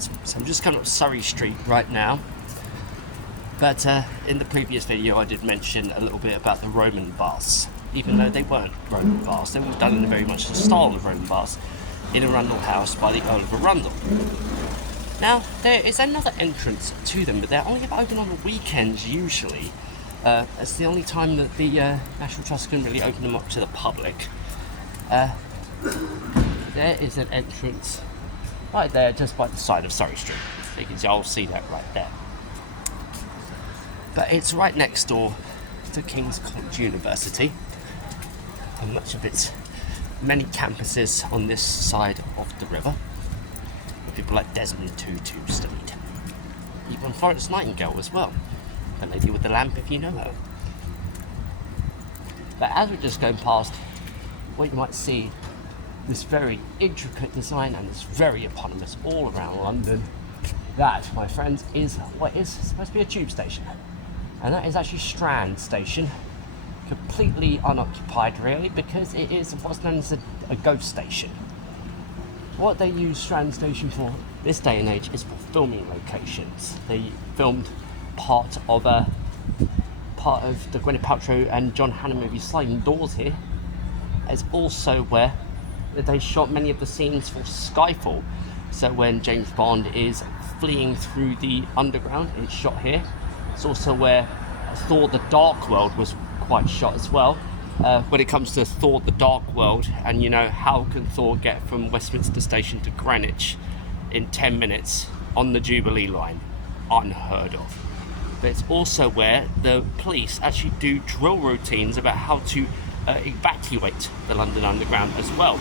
Right, so I'm just coming up Surrey Street right now. But in the previous video I did mention a little bit about the Roman baths. Even though they weren't Roman baths, they were done in very much the style of Roman baths in Arundel House by the Earl of Arundel. Now, there is another entrance to them, but they're only open on the weekends usually. It's the only time that the National Trust can really open them up to the public. There is an entrance right there, just by the side of Surrey Street. So you can all see that right there. But it's right next door to King's College University, and much of its many campuses on this side of the river. People like Desmond Tutu studied. Even Florence Nightingale as well. The lady with the lamp, if you know her. But as we're just going past, what you might see, this very intricate design, and it's very eponymous all around London. That, my friends, is what is supposed to be a tube station. And that is actually Strand Station. Completely unoccupied, really, because it is what's known as a ghost station. What they use Strand Station for this day and age is for filming locations. They filmed part of the Gwyneth Paltrow and John Hannah movie Sliding Doors here. It's also where they shot many of the scenes for Skyfall. So when James Bond is fleeing through the underground, it's shot here. It's also where Thor: The Dark World was quite shot as well. When it comes to Thor: The Dark World, and you know, how can Thor get from Westminster Station to Greenwich in 10 minutes on the Jubilee line? Unheard of. But it's also where the police actually do drill routines about how to evacuate the London Underground as well.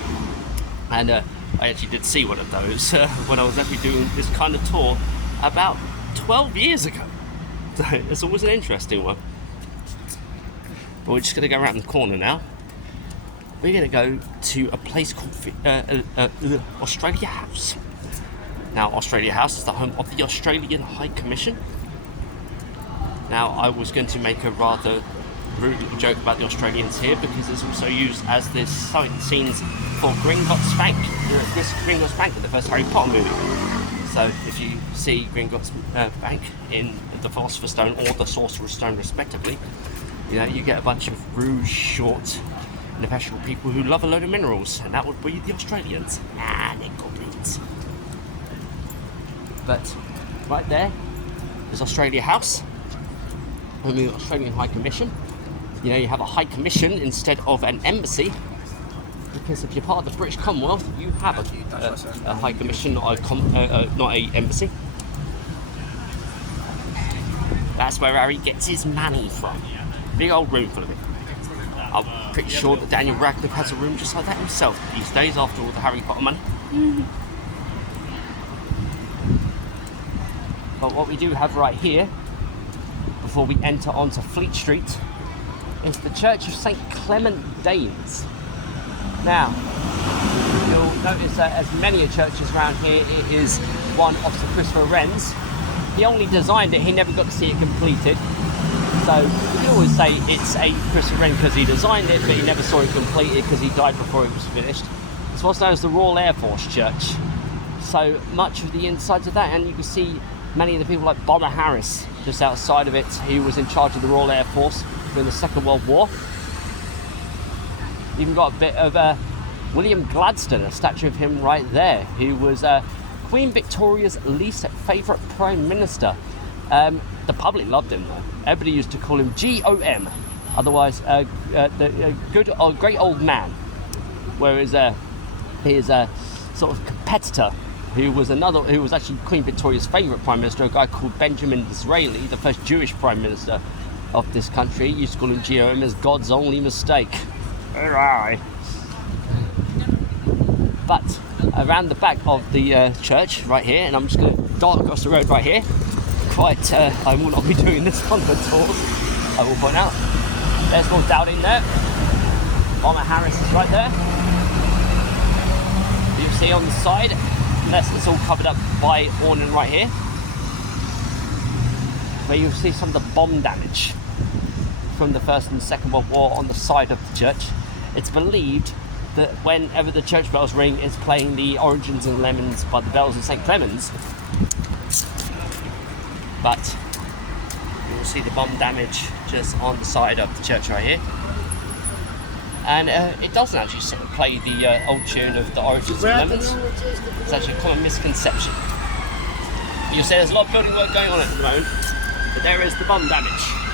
And I actually did see one of those when I was actually doing this kind of tour about 12 years ago. So it's always an interesting one. But we're just going to go around the corner now. We're going to go to a place called Australia House. Now, Australia House is the home of the Australian High Commission. Now, I was going to make a rather rude little joke about the Australians here, because it's also used as the scenes for Gringotts Bank. This Gringotts Bank in the first Harry Potter movie. So if you see Gringotts Bank in the Philosopher's Stone or the Sorcerer's Stone respectively, you know, you get a bunch of rouge, short, professional people who love a load of minerals, and that would be the Australians. They're goblins. But right there is Australia House, and the Australian High Commission. You know, you have a High Commission instead of an embassy, because if you're part of the British Commonwealth, you have a High Commission, not a embassy. That's where Harry gets his money from. Big old room full of it. I'm pretty sure that Daniel Radcliffe has a room just like that himself these days, after all the Harry Potter money. But what we do have right here, before we enter onto Fleet Street, is the Church of St. Clement Danes. Now, you'll notice that as many churches around here, it is one of Sir Christopher Wren's. He only designed it, he never got to see it completed. So you can always say it's a Christopher Wren because he designed it, but he never saw it completed because he died before it was finished. It's what's known as the Royal Air Force Church. So much of the insides of that, and you can see many of the people like Bomber Harris just outside of it, who was in charge of the Royal Air Force during the Second World War. Even got a bit of William Gladstone, a statue of him right there, who was Queen Victoria's least favourite Prime Minister. The public loved him though. Everybody used to call him GOM, otherwise the good or great old man. Whereas his sort of competitor, who was actually Queen Victoria's favourite Prime Minister, a guy called Benjamin Disraeli, the first Jewish Prime Minister of this country, used to call him GOM as God's only mistake. But around the back of the church, right here, and I'm just going to dart across the road right here. I will not be doing this on the tours, I will point out. There's Lord Dowding there. Bomber Harris is right there. You see on the side, unless it's all covered up by awning right here, where you'll see some of the bomb damage from the First and Second World War on the side of the church. It's believed that whenever the church bells ring, it's playing the Oranges and Lemons by the Bells of St. Clement's. But you'll see the bomb damage just on the side of the church right here. And it doesn't actually sort of play the old tune of the Oranges and Lemons. It's actually a common misconception. You'll see there's a lot of building work going on at the moment, but there is the bomb damage.